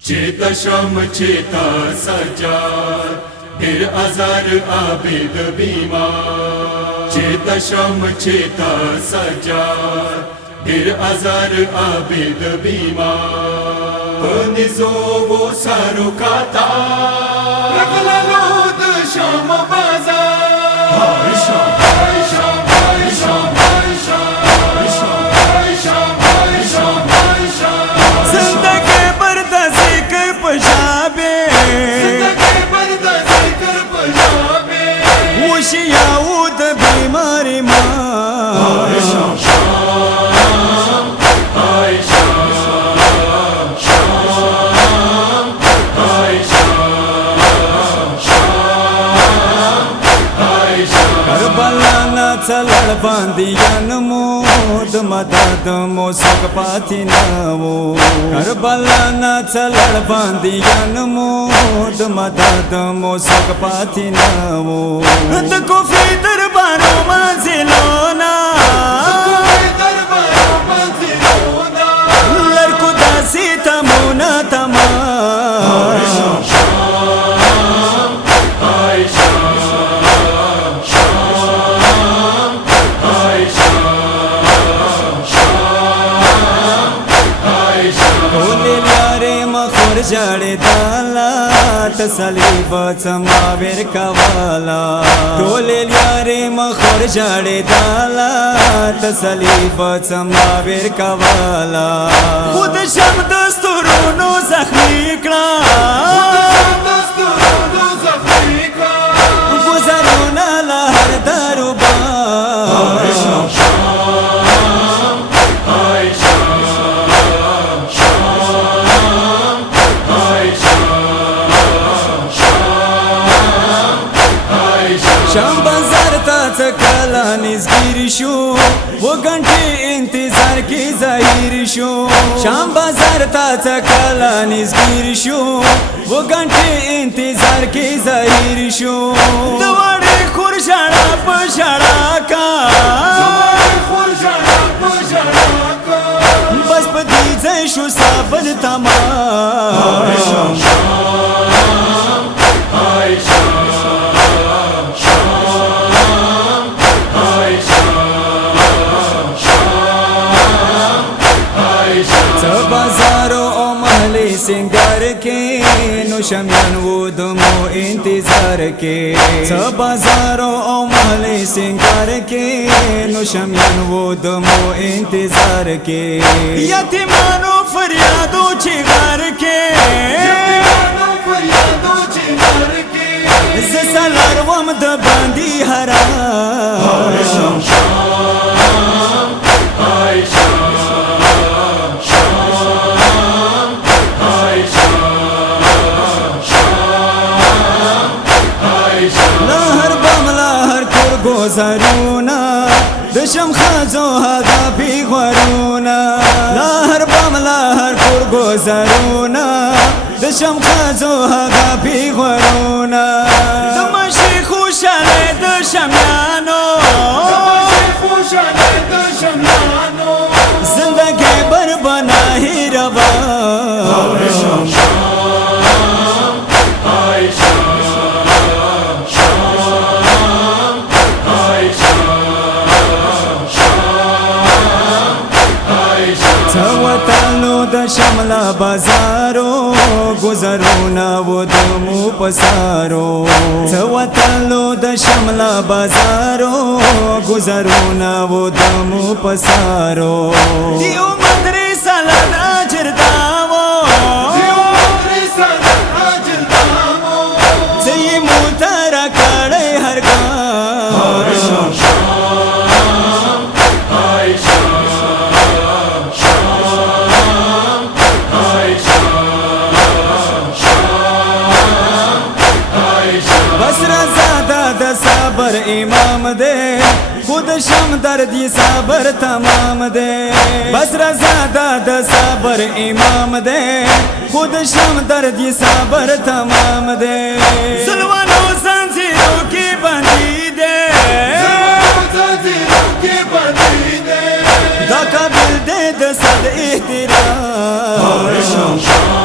चेता श्रम चेता सज्जार, ढेर आजार आबिद बीमार। चेता श्रम चेता सज्जार, ढेर आजार आबिद बीमार। निजो वो सारू खाता रगला लोद श्याम बाजार। हाय श्याम हाय श्याम हाय श्याम हाय श्याम हाय श्याम हाय श्याम हाय श्याम हाय श्याम। जिंदगी बर्दाश्त कर पजाबे, जिंदगी बर्दाश्त कर पजाबे। होशिया उद बीमारी माँ। हाय श्याम श्याम हाय श्याम श्याम हाय श्याम श्याम हाय श्याम। करबला ना चलड़ बांदियन मोद मदद मोसक पाथी नवो। करबला ना चलड़ बांदियन मोद मदद मोसक पाथी नवो। को फी दरबारो मंजिलोना, लड़को दासी तमुना तमा। हाय श्याम श्याम हाय श्याम श्याम हाय श्याम श्याम हाय श्याम। बोले यारे मखोर जड़े दाला तसलीब समावेर कवाला। टोले यारे मखोर जड़े दाला तसलीब समावेर कवाला। खुद शम दस्तूरों जख्मी कड़ा, गुजरो ना लहर दरुबा। हाय श्याम श्याम हाय श्याम श्याम हाय श्याम श्याम हाय श्याम। शाम बाजार ताच कला निजगिर शो, वो घंटे इंतजार की जाहिर शो। शाम बाजार ताच कला निजगिर शो, वो घंटे इंतजार की जाहिर शो। दवाड़े खुरशाड़ा पशाड़ा का, बस पदी जैशो साबल तमा। हाय श्याम श्याम हाय श्याम श्याम हाय श्याम श्याम हाय श्याम। बाजारो ओ महले सिंगार के नो शमियान वो दमो इंतजार के। बाजारो ओ महले सिंगार के नो शमियान वो दमो इंतजार के। यतीमानो फरियादो चिगार के, सलार वम द बांदी हरा। हाय श्याम श्याम हाय श्याम श्याम हाय श्याम श्याम हाय श्याम। लहर बमला हर कुर गोजरूना, दशम खाजो हागा भी वरूना। लहर बमला हर कुर गोजरूना, दशम खाजो हागा भी वरूना। दमशी खुशाले दशम यानो, जिंदगी बर बना ही रवा। हाय श्याम श्याम हाय श्याम श्याम हाय श्याम श्याम हाय श्याम। चवतालो दशमला बाजारो, गुजरो ना वो दमू पसारो। चवतालो दशमला बाजारो, गुजरो ना वो दमू पसारो। दियो मदरसा लना जरदावो, जई मुतारा काड़े हर गा। हाय श्याम श्याम हाय श्याम श्याम हाय श्याम श्याम हाय श्याम। बसरा ज़ादा द साबर इमाम दे, खुद शम दर्दी साबर तमाम दे। बसरा ज़ादा द साबर इमाम दे, खुद शम दर्दी साबर तमाम दे। सलवानो जंजीरों की बंदी दे, दा काबिल दे द सद एहतिराम। हाय श्याम श्याम